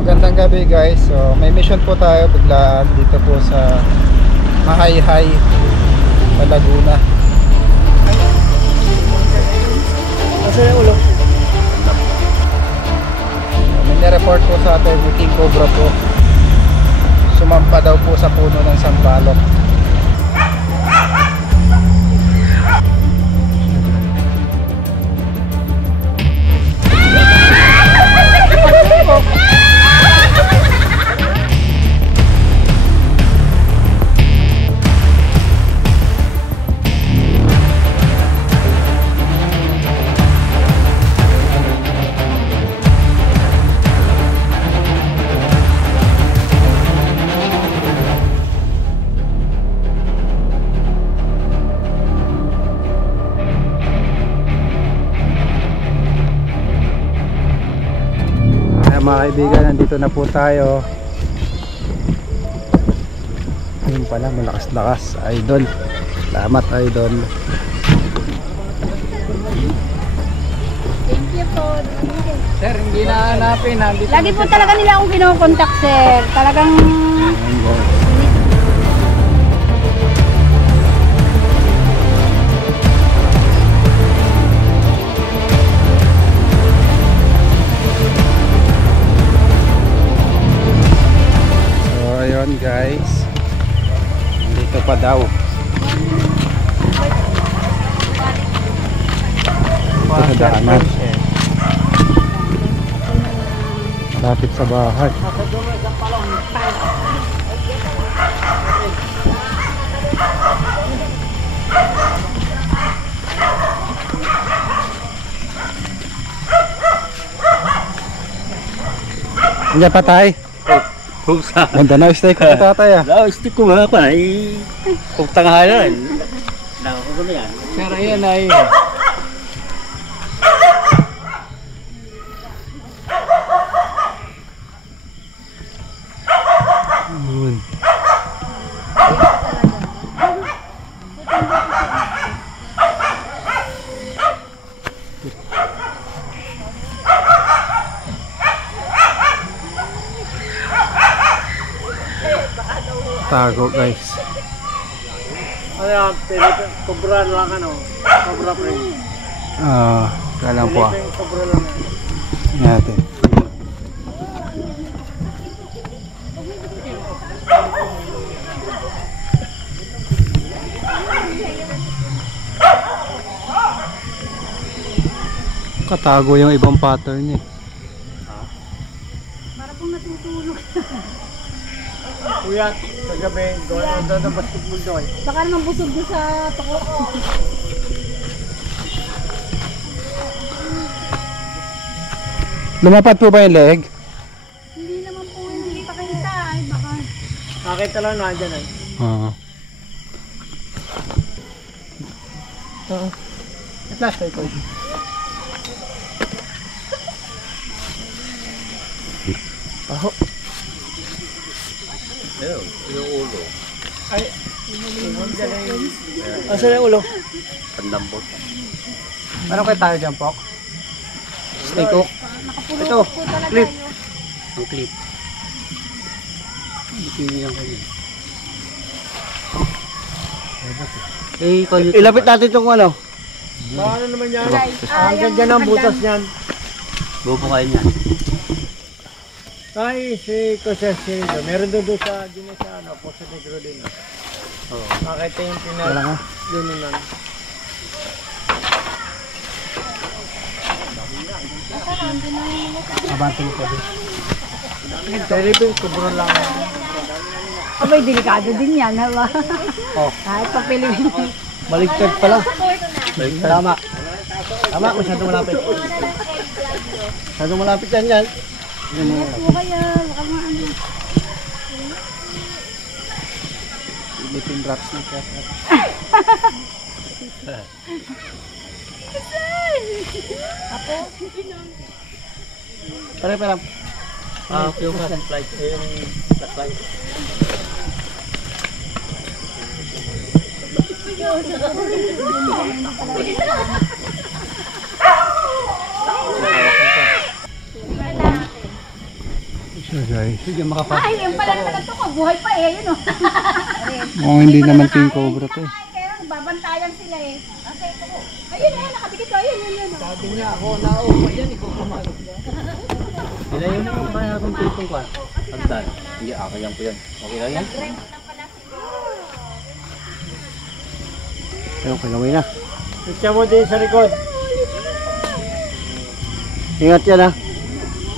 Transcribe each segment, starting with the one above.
Magandang gabi guys. So may mission po tayo biglaan dito po sa Mahayhay sa Laguna. Asa yung ulo? May nireport po sa atin yung King Cobra po. Sumampa daw po sa puno ng sampalok. Mga kaibigan, nandito na po tayo. Ayun pala, malakas-lakas. Idol, salamat idol. Thank you po. Sir, hindi na hanapin. Lagi po talaga nila akong kinokontak, sir. Talagang Ayun guys, dito pa daw. Dito sa daanan, malapit sa bahay. Hindi pa tayo. Ganda na steak ko tatay ah. Stick ko mga pa ay pagtangalan. Nako ko na yan. Sir, ayan ay. Tago guys. Ano yan, cobra lang ano. Cobra pre. Kalang po ah. Cobra lang. Natin. Katago yung ibang pattern eh. para pong natutulog. Kuya, sa gabi, doon ang basketball doon. Baka naman busog doon sa toko. Lumapad po ba yung leg? Hindi naman po, hindi pa kita. Ay, baka. Nakita lang nandyan ay. Flash tayo ko. Aho. Yung ulo. Ay, asa yung ulo? Pandambot. Ano kayo tayo dyan, Pok? Steak cook. Nakapulot Ito, po talaga clip. yun. Ang clip. Bikini lang kayo. Ilapit natin itong ano. Paano naman yan? Hanggang dyan ang butas niyan. Bubukayin yan. Ay, si Coser Sirido. Meron doon sa Dino sa ano, Poso Negro din. Oo. Nakita yung Wala nga. pinunan. Abante mo pa din. Terrible, kubro lang. Abay, delikado din yan, ha ba? Oh. Kahit pa Pilipino. Baligtad pala. Tama. Tama, masyado malapit. Masyado malapit yan yan. Po kaya, baka nga ano. Philippine Raps na siya. Pare. Yung flight. Yung flight. So guys, Ay, yung pala naman ito ko. Buhay pa eh. Yun o. mukhang hindi naman king cobra to eh. Kaya babantayan sila eh. Okay, ito ko. Ayun eh, nakadikit ko. Ayun, yun, yun. Sabi niya ako, naupa yan, ikaw pumasok na. Ilan yung kaya kong tipong ko? Antan. Hindi, akayang ko yan. Okay lang yan? Ayun, kilawin na. Picture mo din sa likod. Ingat yan ha.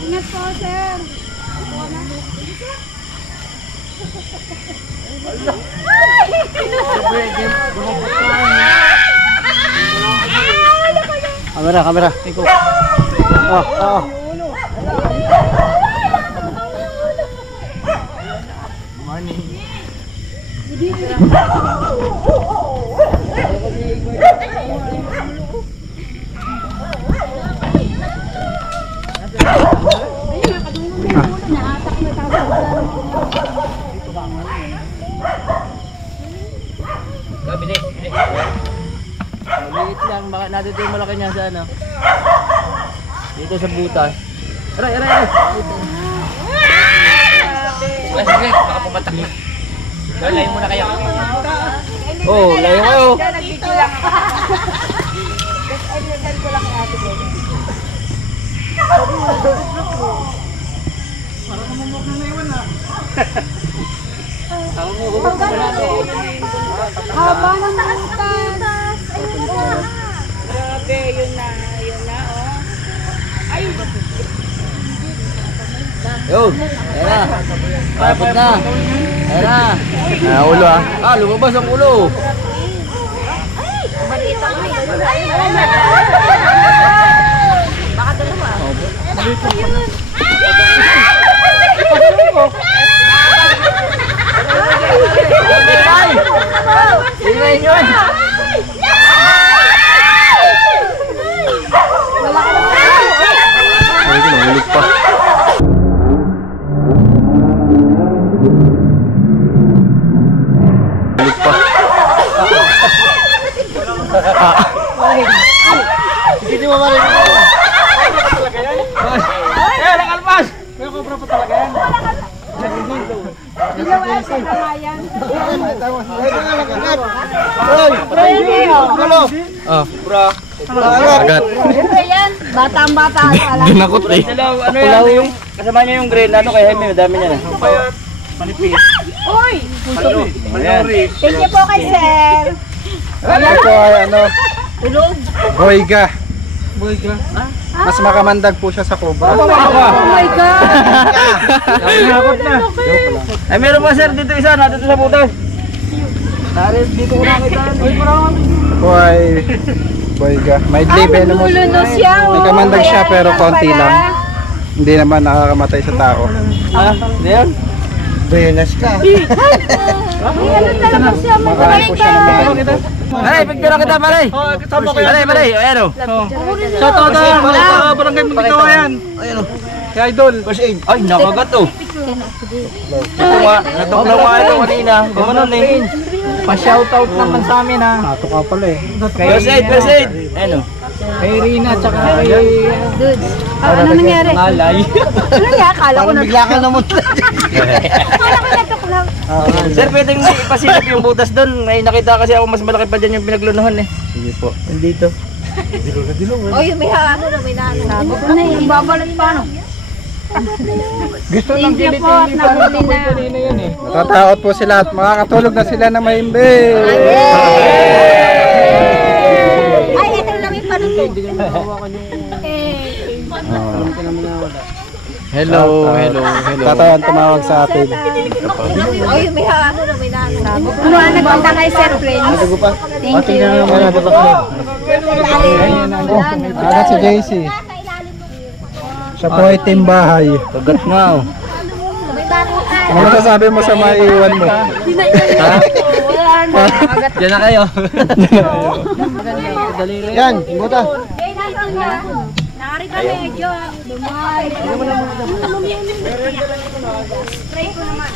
Ingat po, sir. Kamera, kamera. Ikaw. Oh, oh. Bili. Maliit lang, baka natin yung malaki niya sa ano. Dito sa butas. Aray, aray, aray. Sige, baka pumatak mo. Layo muna kayo. Oh, layo kayo. Nag-video lang ako. Nag-edit ko lang ate ko. Haba ng butas. Ayun na. Grabe, yun na. Yun na, oh. Ay, Yun, ayan na. Kapot na. Ayan na. Ulo ah. Ah, lumabas ang ulo. maliit ako eh. Baka dalawa. Ayun. Ingay yun. Ay, kinahulog pa. Hulog pa. Hindi mo marinig ako. Talaga yan? Eh, nakalpas! May cobra pa talaga yan. Ilaw ay sa kamayan. Ah, agad. Siyempre yan. Batang-bata. Ginakot eh. Ano yan? Yung, kasama niya yung green. Ano kay Jaime? Madami niya na. Uy! Ayan. Thank you po kay sir. Ito ay ano, Tulog. boyga. Boyga? Mas makamandag po siya sa cobra. Oh my God! Nakakot na. Ay, meron pa sir dito isa na dito sa butas. Dari dito ko nakita. Ay, parang Ito ay boyga. May venomous. Naglulunos siya. May kamandag siya pero konti pala. lang. Hindi naman nakakamatay sa tao. ah, diyan. Venas ka. Ay, ano talaga siya? Makain po siya ng mga Aray, picture kita, Maray. Oh, kasama ko Maray, Maray. Ayan o. Shout out na barangay Muntingaw yan. Ayan o. Kay Idol. Ay, nakagat o. Ito nga, natuglaw nga ito kanina. Gumanon eh. Pa-shoutout naman sa amin ha. Ato ka pala eh. First aid, first aid. Ayan o. Kay Rina tsaka kay Dudes. Ano nangyari? Malay. Ano nga? Akala ko na. Bigla ka naman. Akala ko natuklaw. Sir, pwedeng ipasilip yung butas doon. May nakita kasi ako mas malaki pa dyan yung pinaglunuhan eh. Sige po. Nandito. O yun, may ano na, may nano. Sabi ko na yun. Babalat pa ano? Gusto lang Thank you kilit po at nabuli na. kanina yan eh. Natatakot po sila at makakatulog na sila na maimbe. Ay, ito lang yung panuto. Hello, hello, hello. Tatawan tumawag sa atin. O yun, may ano na, may nano. Sabi ko na, nagpunta kay Sir Prince. Dugo pa. Thank you. Agad si JC. Siya po ay timbahay. Kagat nga o. May bakutan. Ano masasabi mo sa maiiwan mo? Wala na. Diyan na kayo. Yan, buta. Eh, nandun na. Nari ka medyo. Lumay. Spray ko naman.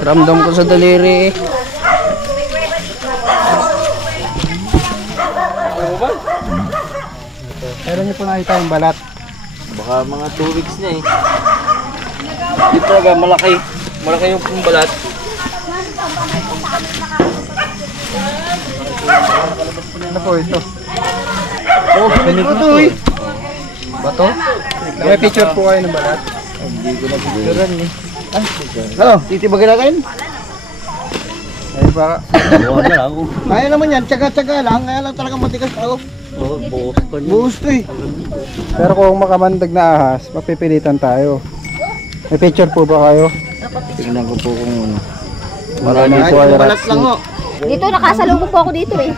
Ramdam ko sa daliri eh. Meron niyo po nakita yung balat. Baka mga 2 weeks na eh. Dito talaga malaki. Malaki yung balat. Ano po ito? Oh, pinit mo to eh. Bato? May picture po kayo ng balat? Hindi ko na picturean eh. Ano, titibagin natin? Ay baka. Buwan na lang. Kaya naman yan, tsaga-tsaga lang. Kaya lang talaga matigas ako. Oh, buhos pa niya. Buhos to eh. Pero kung makamandag na ahas, mapipilitan tayo. May picture po ba kayo? Tingnan ko po kung ano. Marami Kahit po ay yung balat lang ho. Dito, nakasalubong po ako dito eh.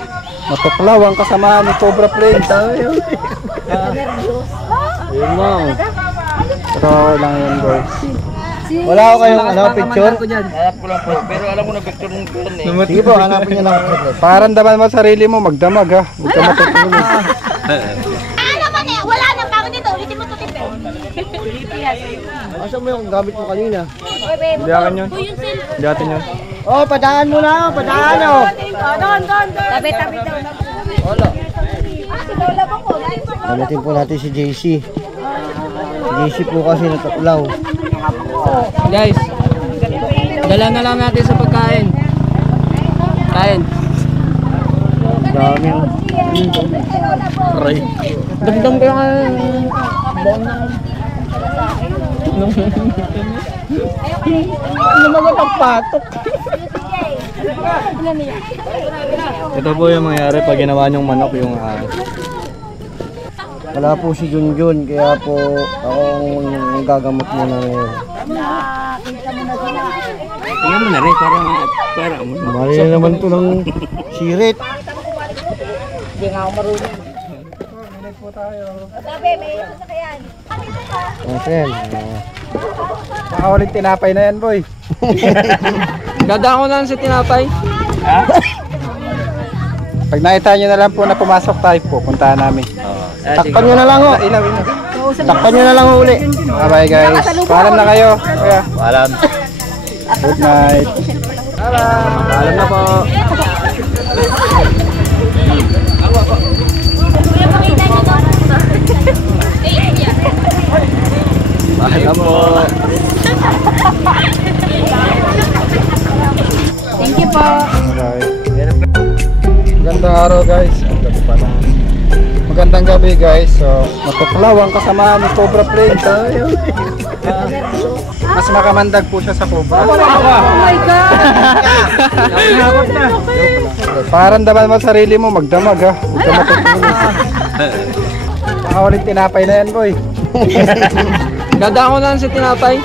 Matuklaw ang kasamahan ni Cobra Plains. Yun mo. Pero okay lang yun guys. Wala ako kayong picture. Hanap ko lang po. Pero alam mo na picture ng kuwan eh. Sige po, hanapin niyo lang. Parandaman mo sarili mo, magdamag ha. Huwag ka matutulog. Ano ba eh? Wala na pa ako dito. Ulitin mo ito, Tipe. Asa mo yung gamit mo kanina? Hindi akin yun. Hindi atin yun. Oh, padaan mo na. Padaan oh. Doon. Tabi daw. Wala. Si Lola po po. Gamitin po natin si JC. Si JC po kasi natutulaw. Guys, dala na lang natin sa pagkain. Kain. Dami oh. Aray. Dagdag ko yung Lumagot ang patok. Ito po yung mangyari pag ginawa niyong manok yung ahas. Wala po si Junjun, kaya po ako ang gagamot muna ngayon. tingnan mo na rin para mo. Mali na naman to ng sirit. Tabi, may sasakyan. Asen. Baka ulit tinapay na yan boy. Dadaan ko lang sa tinapay. Pag nakita nyo na lang po na pumasok tayo po, puntahan namin. Takpan nyo na lang ho. Ilaw. Takpan nyo na lang ho uli. Bye guys. Paalam na kayo. Kuya. Alam. Good night. Alam na po. Kuya, pakita niyo to. Alam po. Thank you po. Alright. Magandang araw guys. Magandang gabi guys. So, matuklaw ang kasamahan ni Cobra Plains. Mas makamandag po siya sa Cobra. Oh my God! Parandaman mo sarili mo, magdamag ha. Huwag ka matutulog. Baka ulit tinapay na yan boy. Dadaan ko lang sa tinapay.